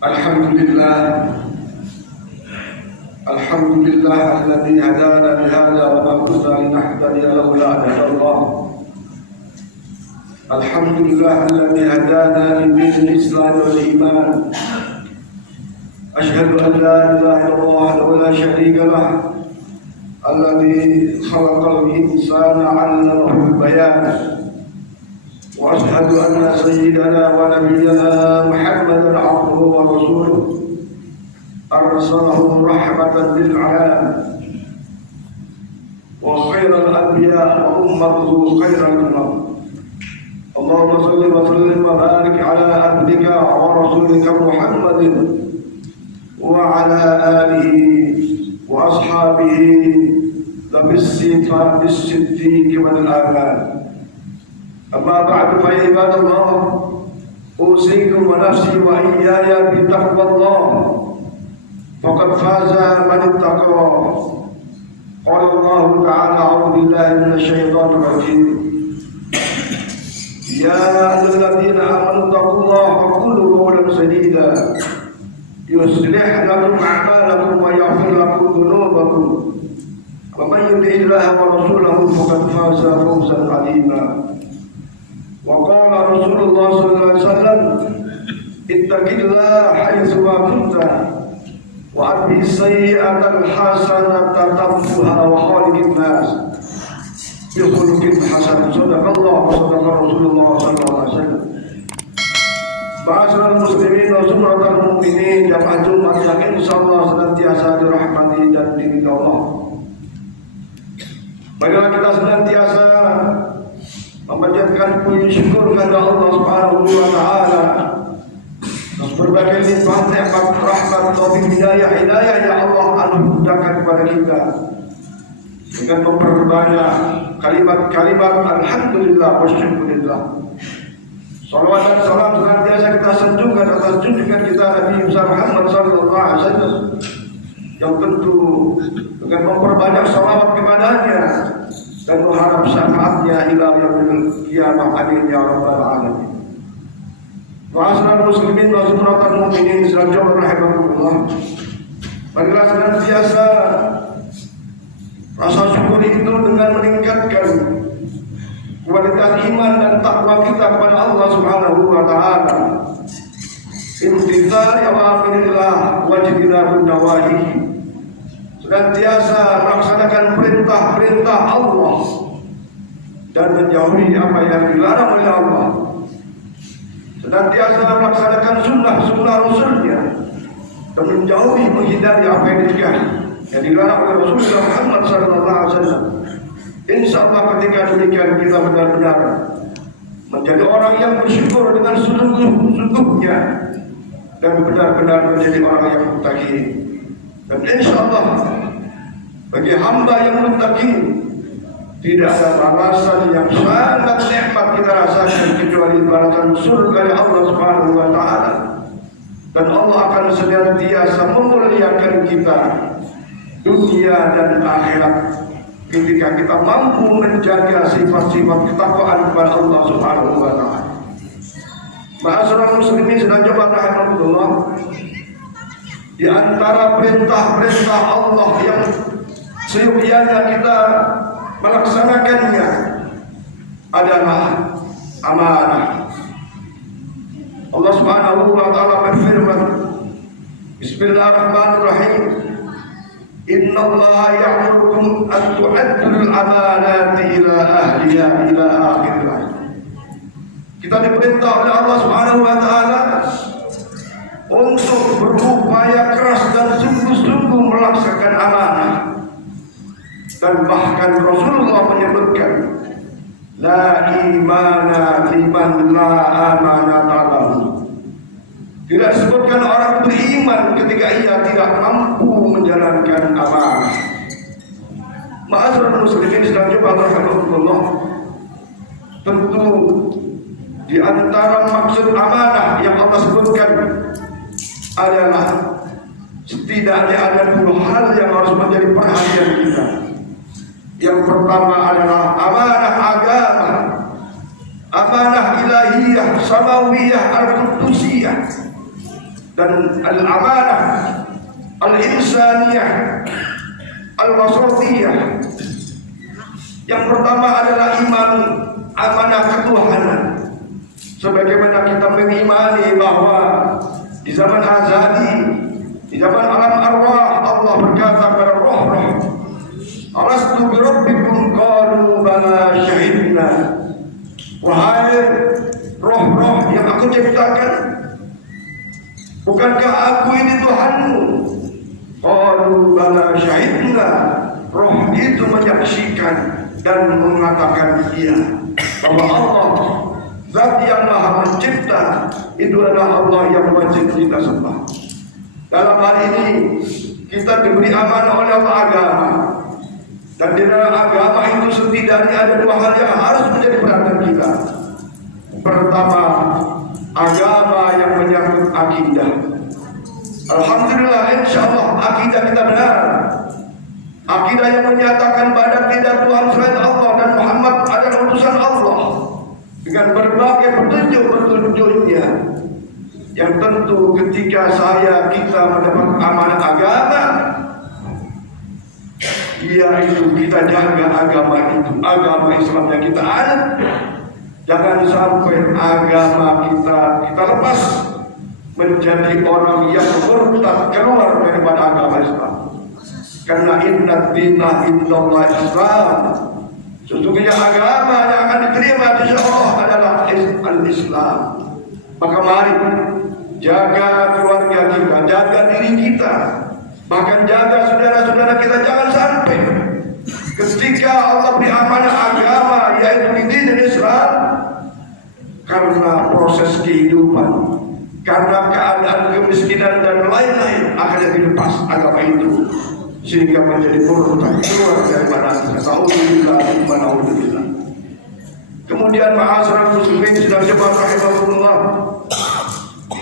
Alhamdulillah alladzi hadana li hadza wa ma kunna linahtadiya laula an hadana. Alhamdulillah alladzi hadana li dinil Islam wal iman. Ashhadu an la ilaha illallah wa la syarika lah alladzi khalaqal insana 'allamahu al-bayan. وأشهد أن سيدنا ونبينا محمدا عبده ورسوله أرسله رحمة للعالم وخير الأنبياء وأمته خير الأمم. اللهم صل وسلم وبارك على عبدك ورسولك محمد وعلى آله وأصحابه ذوي الصديق والآمان. أما بعد فيا عباد الله أوصيكم ونفسي وإياي بتقوى الله فقد فاز من اتقى. قال الله تعالى: أعوذ بالله من الشيطان الرجيم. يا أيها الذين آمنوا اتقوا الله وقولوا قولا سديدا يصلح لكم أعمالكم ويغفر لكم ذنوبكم ومن يطع الله ورسوله فقد فاز فوزا عظيما. وقال رسول الله صلى الله عليه وسلم: اتق الله حيثما كنت وأتبع السيئة الحسنة تمحها وخالق الناس بخلق حسن. صدق الله وصدق رسول الله صلى الله عليه وسلم. Ma'asyiral muslimin wa zumratal mu'minin, jamaah Jumat yang insyaallah senantiasa dirahmati dan diridhoi Allah. Marilah kita senantiasa memanjatkan puji syukur kepada Allah Subhanahu wa taala atas berbagai limpahan nikmat, rahmat, taufik, hidayah yang Allah anugerahkan kepada kita dengan memperbanyak kalimat-kalimat alhamdulillah wa syukurillah. Salawat dan salam senantiasa kita sanjungkan atas junjungan kita Nabi Muhammad sallallahu alaihi wasallam yang tentu dengan memperbanyak salawat kepadanya dan mengharap syafaatnya ila yaumil qiyamah, amin ya rabbal alamin. Ma'asyiral muslimin wa zumratal mu'minin sekalian rahimakumullah. Marilah senantiasa rasa syukur itu dengan meningkatkan kualitas iman dan takwa kita kepada Allah Subhanahu wa taala. Imtithal awamirillah wa jtinabun nawahi. Senantiasa melaksanakan perintah-perintah Allah dan menjauhi apa yang dilarang oleh Allah. Senantiasa melaksanakan sunnah-sunnah Rasulnya dan menjauhi, menghindari apa yang dilarang oleh Rasulullah Muhammad SAW. InsyaAllah ketika demikian kita benar-benar menjadi orang yang bersyukur dengan sungguh-sungguhnya dan benar-benar menjadi orang yang muttaqi. Dan insyaallah bagi hamba yang muttaqi tidak ada balasan yang sangat nikmat kita rasakan kecuali balasan surga dari Allah Subhanahu wa taala. Dan Allah akan senantiasa memuliakan kita dunia dan akhirat ketika kita mampu menjaga sifat-sifat ketakwaan kepada Allah Subhanahu wa taala. Ma'asyiral muslimin sedang coba rahmatullah. Di antara perintah-perintah Allah yang seyogyanya kita melaksanakannya adalah amanah. Allah Subhanahu wa taala berfirman, Bismillahirrahmanirrahim. Innallaha ya'murukum an tu'addul amanati ila ahliha ila akhir ayat. Kita diperintah oleh Allah Subhanahu wa taala untuk berupaya keras dan sungguh-sungguh melaksanakan amanah. Dan bahkan Rasulullah menyebutkan, la imana liman la amanata lahu. Tidak disebutkan orang beriman ketika ia tidak mampu menjalankan amanah. Ma'asyiral muslimin sedang coba rahmatullah. Tentu di antara maksud amanah yang Allah sebutkan adalah setidaknya ada dua hal yang harus menjadi perhatian kita. Yang pertama adalah amanah agama, amanah ilahiyah, samawiyah, al-qudusiyah. dan al-amanah, al-insaniyah, al-wasatiyah. Yang pertama adalah iman amanah ketuhanan. Sebagaimana kita mengimani bahwa di zaman azali, di zaman alam arwah, Allah berkata kepada roh-roh, alastu bi rabbikum qalu bala syahidna. Wahai roh-roh yang aku ciptakan, bukankah aku ini Tuhanmu? Qalu bala syahidna. Roh itu menyaksikan dan mengatakan iya bahwa Allah Zat yang Maha Mencipta itu adalah Allah yang wajib kita sembah. Dalam hal ini kita diberi amanah oleh Allah agama, dan di dalam agama itu setidaknya ada dua hal yang harus menjadi perhatian kita. Pertama, agama yang menyangkut akidah. Alhamdulillah, insya Allah akidah kita benar. Akidah yang menyatakan bahwa tidak Tuhan selain Allah dan Muhammad adalah utusan Allah dengan berbagai petunjuk-petunjuknya. Yang tentu ketika kita mendapat amanah agama, yaitu kita jaga agama itu, agama Islam yang kita anut. Jangan sampai agama kita lepas menjadi orang yang murtad keluar daripada agama Islam. Karena inna dina indallah Islam. Sesungguhnya agama yang akan diterima di Allah adalah al-Islam. Maka mari jaga keluarga kita, jaga diri kita, bahkan jaga saudara-saudara kita. Jangan sampai ketika Allah beri amanah agama, yaitu di dinul Islam, karena proses kehidupan, karena keadaan kemiskinan dan lain-lain, akhirnya dilepas agama itu sehingga menjadi murtad keluar daripada naudzubillah. Kemudian ma'asyiral muslimin sudah sebab rahimahullah,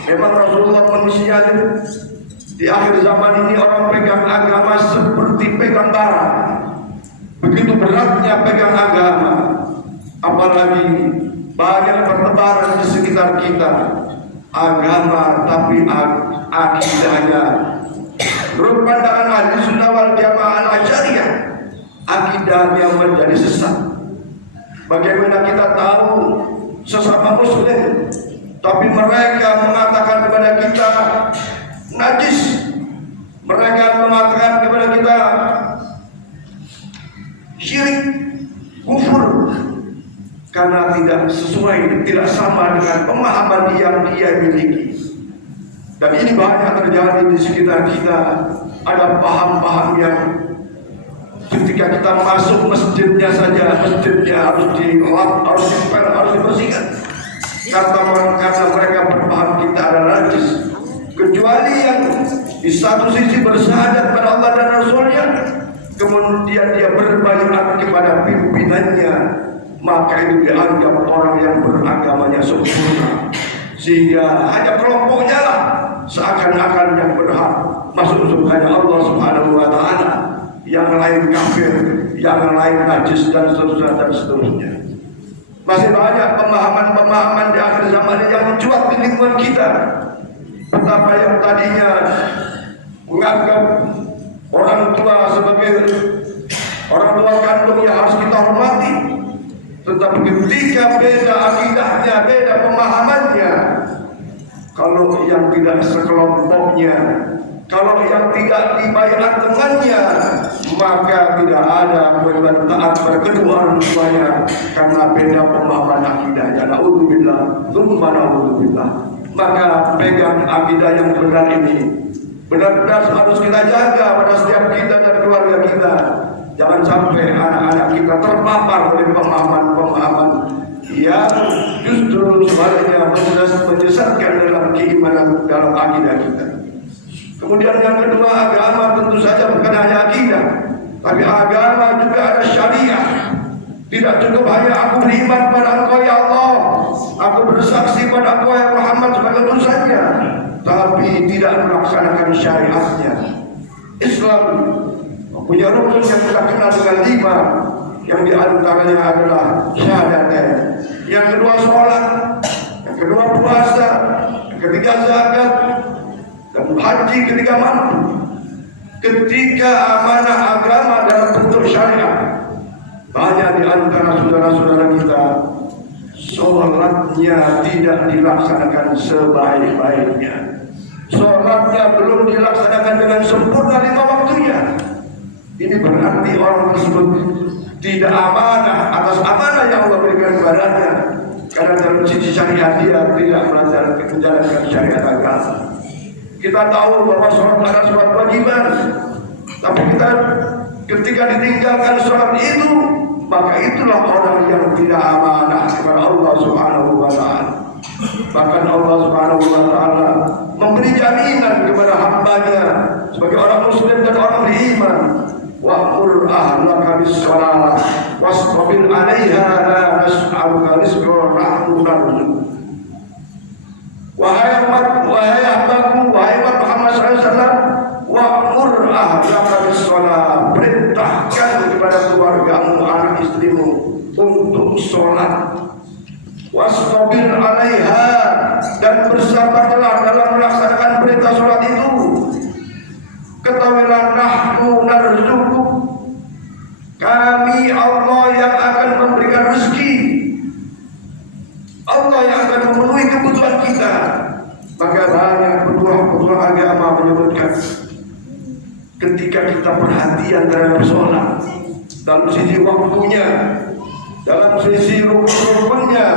memang Rasulullah mensiasati di akhir zaman ini orang pegang agama seperti pegang bara. Begitu beratnya pegang agama, apalagi banyak pertebaran di sekitar kita agama tapi akidahnya menurut pandangan ahli sunnah wal jamaah al-asyariyah, akidahnya menjadi sesat. Bagaimana kita tahu sesama muslim, tapi mereka mengatakan kepada kita najis, mereka mengatakan kepada kita syirik, kufur, karena tidak sesuai, tidak sama dengan pemahaman yang dia miliki. Dan ini banyak terjadi di sekitar kita. Ada paham-paham yang ketika kita masuk masjidnya saja, masjidnya harus dilap, harus dibersihkan. Karena mereka berpaham kita adalah najis. Kecuali yang di satu sisi bersyahadat pada Allah dan Rasulnya, kemudian dia berbaiat kepada pimpinannya, maka itu dianggap orang yang beragamanya sempurna. Sehingga hanya kelompoknya lah seakan-akan yang berhak masuk surga Allah Subhanahu wa taala, yang lain kafir, yang lain najis dan seterusnya. Masih banyak pemahaman-pemahaman di akhir zaman yang mencuat di lingkungan kita. Betapa yang tadinya menganggap orang tua sebagai orang tua kandung yang harus kita hormati, tetapi ketika beda akidahnya, beda pemahamannya, kalau yang tidak sekelompoknya, kalau yang tidak dibaiat dengannya, maka tidak ada kewajiban taat pada kedua orang tuanya karena beda pemahaman akidahnya. Naudzubillah, tsumma naudzubillah. Maka pegang akidah yang benar ini benar-benar harus kita jaga pada setiap kita dan keluarga kita. Jangan sampai anak-anak kita terpapar oleh pemahaman-pemahaman yang justru sebaliknya menyesatkan dalam keimanan, dalam akidah kita. Kemudian yang kedua, agama tentu saja bukan hanya akidah, tapi agama juga ada syariah. Tidak cukup hanya aku beriman pada Engkau ya Allah, aku bersaksi pada Engkau ya Muhammad sebagai utusannya, tapi tidak melaksanakan syariatnya. Islam punya rukun yang kita kenal dengan 5, yang diantaranya adalah syahadatain, yang kedua sholat, yang kedua puasa, yang ketiga zakat, dan haji ketika mampu. Ketika amanah agama dalam bentuk syariat, banyak di antara saudara-saudara kita sholatnya tidak dilaksanakan sebaik-baiknya. Sholatnya belum dilaksanakan dengan sempurna 5 waktunya. Ini berarti orang tersebut tidak amanah atas amanah yang Allah berikan kepadanya. Karena dalam sisi syariat dia tidak menjalankan syariat agama. Kita tahu bahwa sholat adalah sebuah kewajiban, tapi kita ketika ditinggalkan sholat itu, maka itulah orang yang tidak amanah kepada Allah Subhanahu wa Ta'ala. Bahkan Allah Subhanahu wa Ta'ala memberi jaminan kepada hambanya sebagai orang muslim dan orang beriman, wa'mur ahlaka bis-shalah wastabir 'alaiha la nas'aluka rizqan nahnu narzuquk. Wahai hambaku, wahai Muhammad SAW, wa'mur ahlaka bis-shalah, perintahkan kepada keluargamu, anak istrimu untuk sholat. Wastabir 'alaiha, dan bersabarlah dalam melaksanakan perintah sholat itu. Ketahuilah, nahnu narzuquk, kami Allah yang akan memberikan rezeki, Allah yang akan memenuhi kebutuhan kita. Maka banyak petuah agama menyebutkan, ketika kita perhatian terhadap sholat, dalam sisi waktunya, dalam sisi rukun-rukunnya,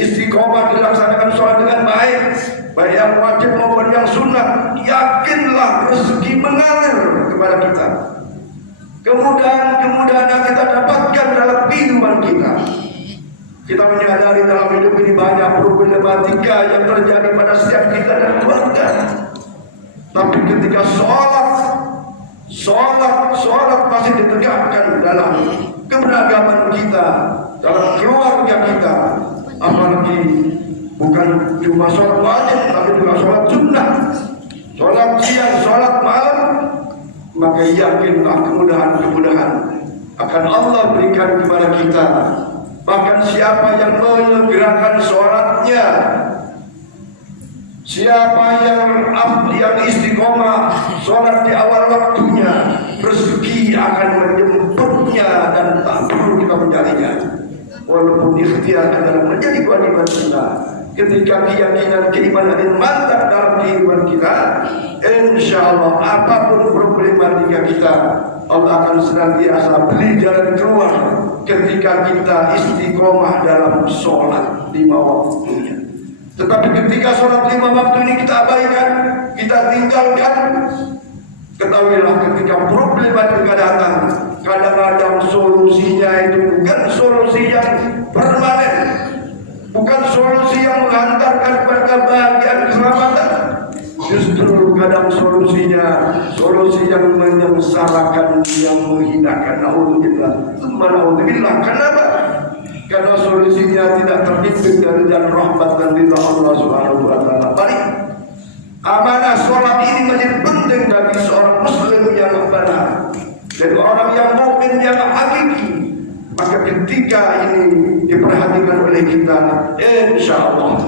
istiqomah dilaksanakan sholat dengan baik, baik yang wajib maupun yang sunnah, yakinlah rezeki mengalir kepada kita. Kemudahan-kemudahan yang kita dapatkan dalam kehidupan kita. Kita menyadari dalam hidup ini banyak problematika yang terjadi pada setiap kita dan keluarga. Tapi ketika sholat masih ditegakkan dalam keberagaman kita, dalam keluarga kita, apalagi bukan cuma sholat wajib, tapi juga sholat sunnah, sholat siang, sholat malam, maka yakinlah kemudahan-kemudahan akan Allah berikan kepada kita. Bahkan siapa yang menyegerakan sholatnya, siapa yang istiqomah sholat di awal waktunya, rezeki akan menjemputnya dan tak perlu kita mencarinya. Walaupun ikhtiar adalah menjadi kewajiban kita. Ketika keyakinan keimanan ini mantap dalam kehidupan kita, insya Allah apapun problematika kita, Allah akan senantiasa beri jalan keluar ketika kita istiqomah dalam sholat 5 waktunya. Tetapi ketika sholat 5 waktu ini kita abaikan, kita tinggalkan, ketahuilah ketika problematika datang, kadang-kadang solusinya itu bukan solusi yang permanen, bukan solusi yang menghantarkan kepada kebahagiaan keselamatan. Justru kadang solusi yang menyengsarakan, yang menghinakan. Naudzubillah. Kenapa? Karena solusinya tidak terpimpin dari jalan rahmat dan ridha Allah Subhanahu wa Ta'ala. Baik, amanah sholat ini menjadi penting bagi seorang muslim yang benar, jadi orang yang mukmin yang hakiki. Maka ketika ini diperhatikan oleh kita, insya Allah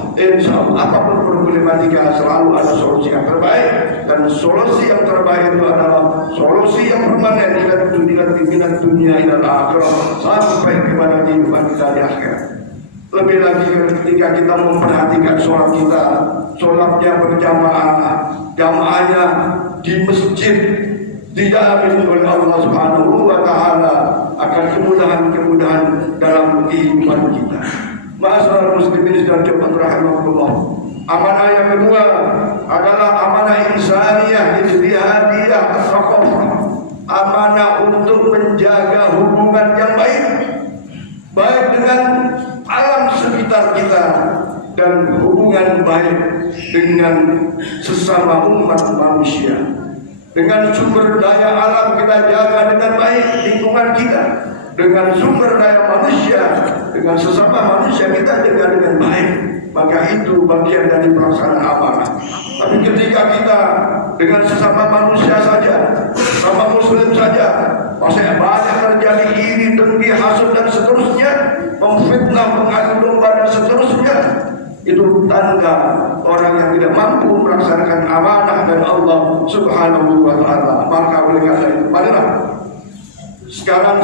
apapun problematika selalu ada solusi yang terbaik, dan solusi yang terbaik itu adalah solusi yang permanen dengan dunia dan akhirat sampai kepada kehidupan kita di akhirat. Lebih lagi ketika kita memperhatikan sholat kita, sholatnya berjamaah, jamaahnya di masjid, dijamin oleh Allah Subhanahu wa Ta'ala akan kemudahan-kemudahan dalam kehidupan kita. Ma'asyiral muslimin dan jemaah rahimakumullah. Amanah yang kedua adalah amanah insaniyah, ijtihadiyah, thaqafah. Amanah untuk menjaga hubungan yang baik dengan alam sekitar kita dan hubungan baik dengan sesama umat manusia. Dengan sumber daya alam kita jaga dengan baik lingkungan kita, dengan sumber daya manusia, dengan sesama manusia kita jaga dengan baik. Maka itu bagian dari pelaksanaan amanah. Tapi ketika kita dengan sesama manusia saja, sesama muslim saja, masih banyak terjadi iri, dengki, hasud dan seterusnya, memfitnah, mengadu domba dan seterusnya, itu tanda orang yang tidak mampu melaksanakan amanah dari Allah Subhanahu wa Ta'ala. Maka oleh karena itu, marilah sekarang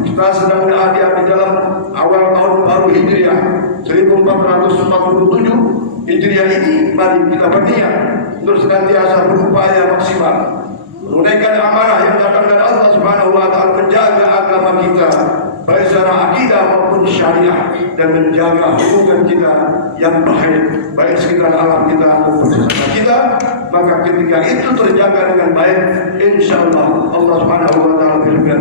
kita sedang berada di dalam awal tahun baru Hijriah 1447 Hijriah ini. Mari kita berniat untuk senantiasa berupaya maksimal menunaikan amanah yang datang dari Allah Subhanahu wa Ta'ala, menjaga agama kita baik secara akidah maupun syariah, dan menjaga hubungan kita yang baik baik sekitar alam kita maupun sesama kita. Maka ketika itu terjaga dengan baik, insyaallah Allah Subhanahu wa Ta'ala berfirman,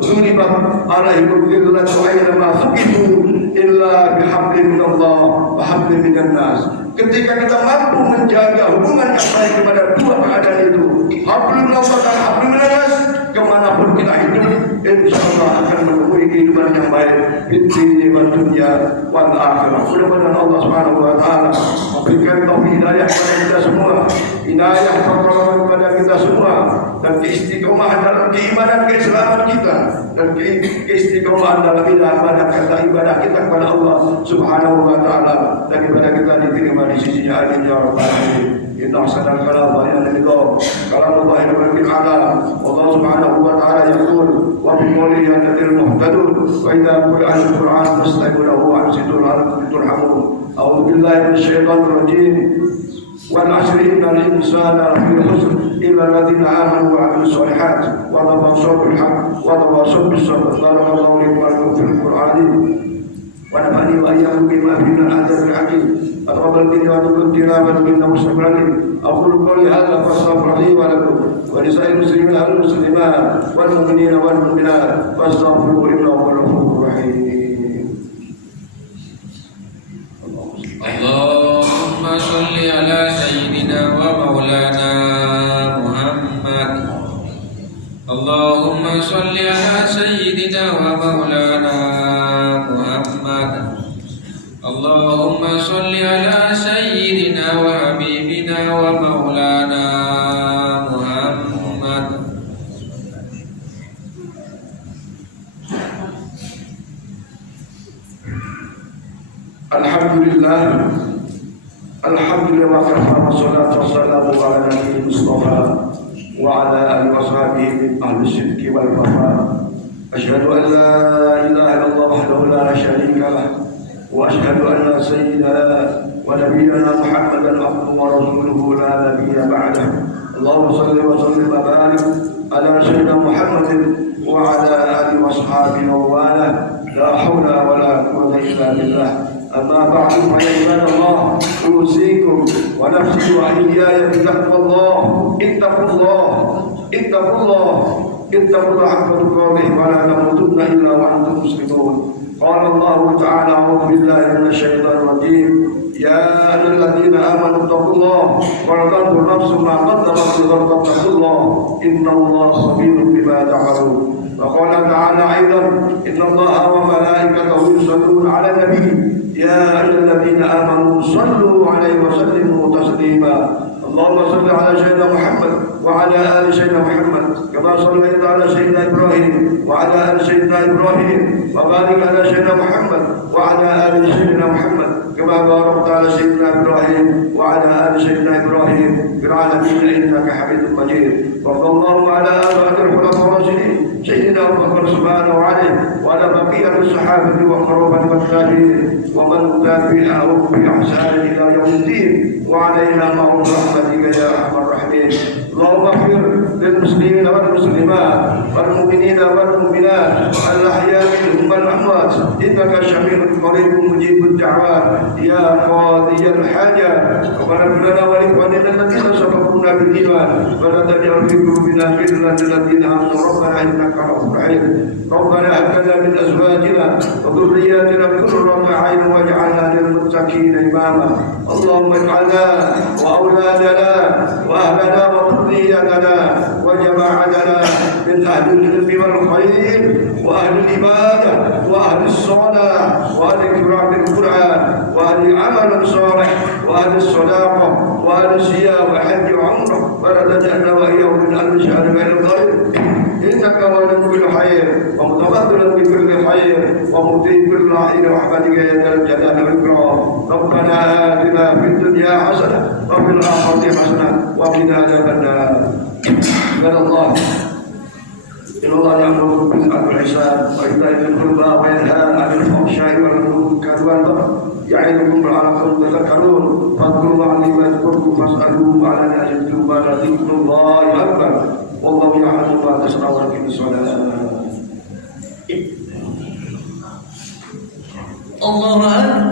"Ghuribat alaihim dhillatu aina ma suqitu illa bihablin minallah wa hablin minan nas." Ketika kita mampu menjaga hubungan yang baik kepada dua keadaan itu, hablun minallah dan hablun minan nas, kemanapun kita hidup, insyaallah akan menemui kehidupan yang baik di dunia wal akhirah. Mudah-mudahan Allah Subhanahu wa Ta'ala memberikan taufik hidayah kepada kita semua, hidayah pertolongan kepada kita semua, dan keistiqomahan dalam keimanan keislaman kita, dan keistiqomahan dalam ibadah kita kepada Allah Subhanahu wa Ta'ala, dan ibadah kita diterima di sisinya. Amin ya rabbal alamin. Inna ahsanal kalam wa inna lidham kalamullah bil alam. Allah Subhanahu wa Ta'ala yaqul wa bi qawlihi yahtadil muhtadun wa idza quri'a al-Qur'an fastami'u lahu wa ansitu la'allakum turhamun. A'udzu billahi minasyaitonir rajim. Wal 'asri innal insana lafi khusr illa alladziina aamanu wa 'amilus shalihaati wa tawassaw bil haqqi wa tawassaw bis sabr. Barakallahu li wa lakum fil Qur'ani wa nafa'ani wa iyyakum bima fihi min al-'adab al-'hakim. أطلب الدين وأطلب التلاوة من مستقبل. أقول قولي هذا فاستغفر لي ولكم ولسائر المسلمين والمسلمات والمؤمنين والمؤمنات فاستغفروه إنه هو الغفور الرحيم. اللهم صل على سيدنا ومولانا محمد. اللهم صل على سيدنا ومولانا محمد. اللهم صل على سيدنا وحبيبنا ومولانا محمد. Alhamdulillah, alhamdulillah wa kafa, wassalatu wassalamu ala nabiyil mustafa wa ala alihi wa sahbihi min ahli sidqi wal wafa. Asyhadu an la ilaha illallah wahdahu la syarika lah, وأشهد أن سيدنا ونبينا محمدا عبده ورسوله لا نبي بعده. اللهم صل وسلم وبارك على سيدنا محمد وعلى آله وأصحابه وآله، لا حول ولا قوة إلا بالله. أما بعد فيا عباد الله، أوصيكم ونفسي وإياي بتقوى الله. اتقوا الله اتقوا الله اتقوا الله حق تقاته ولا تموتن إلا وأنتم مسلمون. قال الله تعالى: أعوذ بالله من الشيطان الرجيم. يا أيها الذين آمنوا اتقوا الله ولتنظر نفس ما قدمت لغد واتقوا الله إن الله خبير بما تعملون. وقال تعالى أيضا: إن الله وملائكته يصلون على النبي يا أيها الذين آمنوا صلوا عليه وسلموا تسليما. اللهم صل على سيدنا محمد وعلى آل سيدنا محمد كما صليت على سيدنا إبراهيم وعلى آل سيدنا إبراهيم، وبارك على سيدنا محمد وعلى آل سيدنا محمد كما باركت على سيدنا إبراهيم وعلى آل سيدنا إبراهيم في العالمين إنك حميد مجيد. وارض اللهم على آبائنا الخلفاء الراشدين سيدنا أبو بكر سبحانه وعليه وعلى بقية الصحابة والقرابة والتابعين ومن تبعهم بإحسان إلى يوم الدين، وعلينا معهم برحمتك يا أرحم الراحمين. اللهم اغفر للمسلمين والمسلمات والمؤمنين والمؤمنات الأحياء منهم والأموات إنك سميع قريب مجيب الدعوات يا قاضي الحاجات. ربنا اغفر لنا ولإخواننا الذين سبقونا بالإيمان ولا تجعل في قلوبنا غلا للذين آمنوا ربنا إنك رؤوف رحيم. ربنا هب لنا من أزواجنا وذرياتنا قرة أعين واجعلنا للمتقين إماما. اللهم اجعلنا وأولادنا وأهلنا وذريتنا وجماعتنا من أهل العلم والخير وأهل العبادة وأهل الصلاة وأهل قراءة القرآن وأهل عمل صالح وأهل الصداقة ونسيا وحج وعمره فلتجعلنا وإياه من أهل الشهر غير الخير إنك ولد كل خير ومتفضل بكل خير ومطيع كل خير رحمتك يا ذا الجلال والإكرام ربنا آتنا في الدنيا حسنة وفي الآخرة حسنة وقنا عذاب النار عباد الله إن الله يأمر بالعدل والإحسان وإيتاء ذي القربى وينهى عن الفحشاء والمنكر والبغي يعظكم لعلكم تذكرون فاذكروا الله يذكركم فاسألوه على أن يجدوا بعد ذكر الله أكبر والله يعلم ما تصنعون في الصلاة الله أكبر